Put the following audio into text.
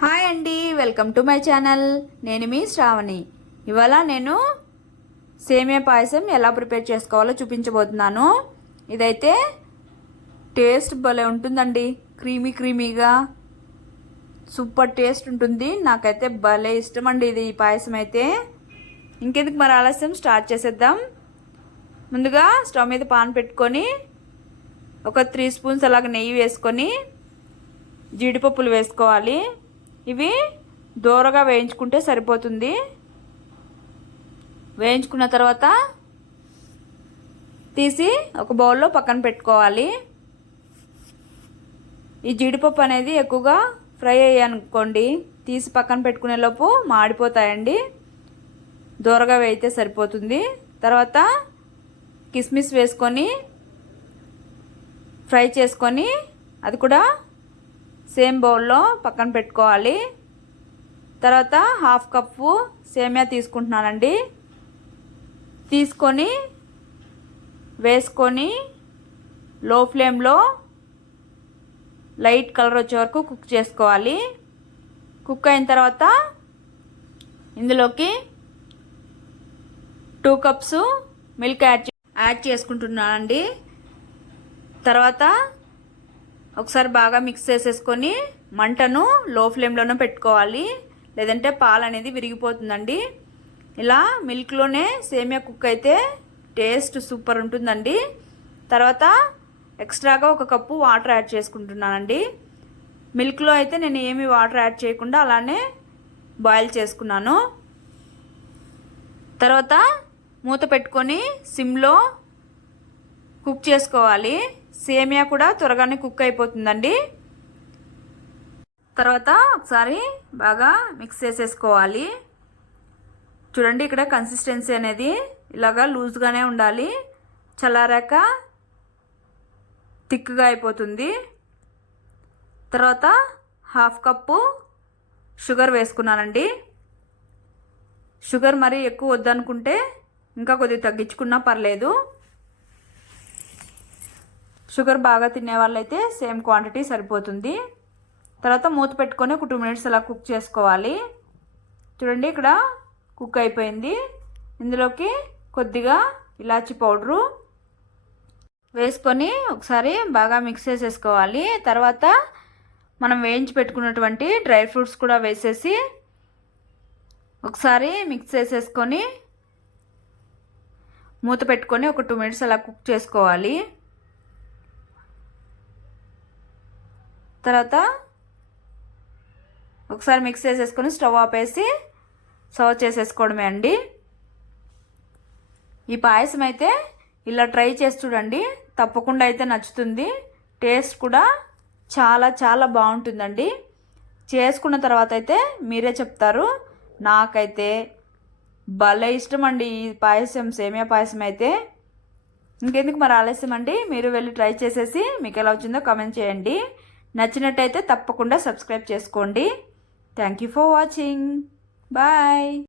Hi అండి welcome to my channel. నేను మీ శ్రావణి. ఇవాళ నేను సేమియా పాయసం ఎలా ప్రిపేర్ చేసుకోవాలో చూపించబోతున్నాను. ఇదైతే టేస్ట్ భలే ఉంటుందండి. క్రీమీ క్రీమీగా. సూపర్ టేస్ట్ ఉంటుంది. నాకైతే భలే ఇష్టం అండి ఇది ఈ పాయసం అయితే. ఇంకెందుకు మరి ఆలస్యం? స్టార్ట్ చేసేద్దాం. ముందుగా స్టవ్ మీద పాన్ పెట్టుకొని ఒక త్రీ స్పూన్స్ అలాగ నెయ్యి వేసుకొని జీడిపప్పులు వేసుకోవాలి. ఇవి దూరగా వేయించుకుంటే సరిపోతుంది. వేయించుకున్న తర్వాత తీసి ఒక బౌల్లో పక్కన పెట్టుకోవాలి. ఈ జీడిపప్పు అనేది ఎక్కువగా ఫ్రై అయ్యనుకోండి తీసి పక్కన పెట్టుకునే లోపు మాడిపోతాయండి. దూరగా వేయితే సరిపోతుంది. తర్వాత కిస్మిస్ వేసుకొని ఫ్రై చేసుకొని అది కూడా సేమ్ బౌల్లో పక్కన పెట్టుకోవాలి. తర్వాత హాఫ్ కప్పు సేమియా తీసుకుంటున్నానండి. తీసుకొని వేసుకొని లో ఫ్లేమ్లో లైట్ కలర్ వచ్చే వరకు కుక్ చేసుకోవాలి. కుక్ అయిన తర్వాత ఇందులోకి two cups milk add add చేసుకుంటున్నానండి. తర్వాత ఒకసారి బాగా మిక్స్ చేసేసుకొని మంటను లో ఫ్లేమ్లోనే పెట్టుకోవాలి. లేదంటే పాలు అనేది విరిగిపోతుందండి. ఇలా మిల్క్లోనే సేమియా కుక్ అయితే టేస్ట్ సూపర్ ఉంటుందండి. తర్వాత ఎక్స్ట్రాగా ఒక కప్పు వాటర్ యాడ్ చేసుకుంటున్నానండి. మిల్క్లో అయితే నేను ఏమి వాటర్ యాడ్ చేయకుండా అలానే బాయిల్ చేసుకున్నాను. తర్వాత మూత పెట్టుకొని సిమ్లో కుక్ చేసుకోవాలి. సేమియా కూడా త్వరగానే కుక్ అయిపోతుందండి. తర్వాత ఒకసారి బాగా మిక్స్ చేసేసుకోవాలి. చూడండి ఇక్కడ కన్సిస్టెన్సీ అనేది ఇలాగా లూజ్గానే ఉండాలి. చల్లారాక థిక్గా అయిపోతుంది. తర్వాత హాఫ్ కప్పు షుగర్ వేసుకున్నానండి. షుగర్ మరీ ఎక్కువ వద్దనుకుంటే ఇంకా కొద్దిగా తగ్గించుకున్నా పర్లేదు. షుగర్ బాగా తినే వాళ్ళైతే సేమ్ క్వాంటిటీ సరిపోతుంది. తర్వాత మూత పెట్టుకొని ఒక టూ మినిట్స్ అలా కుక్ చేసుకోవాలి. చూడండి ఇక్కడ కుక్ అయిపోయింది. ఇందులోకి కొద్దిగా ఇలాచి పౌడరు వేసుకొని ఒకసారి బాగా మిక్స్ చేసేసుకోవాలి. తర్వాత మనం వేయించి పెట్టుకున్నటువంటి డ్రై ఫ్రూట్స్ కూడా వేసేసి ఒకసారి మిక్స్ చేసేసుకొని మూత పెట్టుకొని ఒక టూ మినిట్స్ అలా కుక్ చేసుకోవాలి. తర్వాత ఒకసారి మిక్స్ చేసేసుకొని స్టవ్ ఆపేసి సర్వ్ చేసేసుకోవడమే అండి. ఈ పాయసం అయితే ఇలా ట్రై చేసి చూడండి. తప్పకుండా అయితే నచ్చుతుంది. టేస్ట్ కూడా చాలా చాలా బాగుంటుందండి. చేసుకున్న తర్వాత అయితే మీరే చెప్తారు. నాకైతే భలే ఇష్టం అండి ఈ పాయసం సేమియా పాయసం అయితే. ఇంకెందుకు మరి ఆలస్యం అండి మీరు వెళ్ళి ట్రై చేసేసి మీకు ఎలా వచ్చిందో కామెంట్ చేయండి. నచ్చినట్టయితే తప్పకుండా సబ్స్క్రైబ్ చేసుకోండి. Thank you for watching bye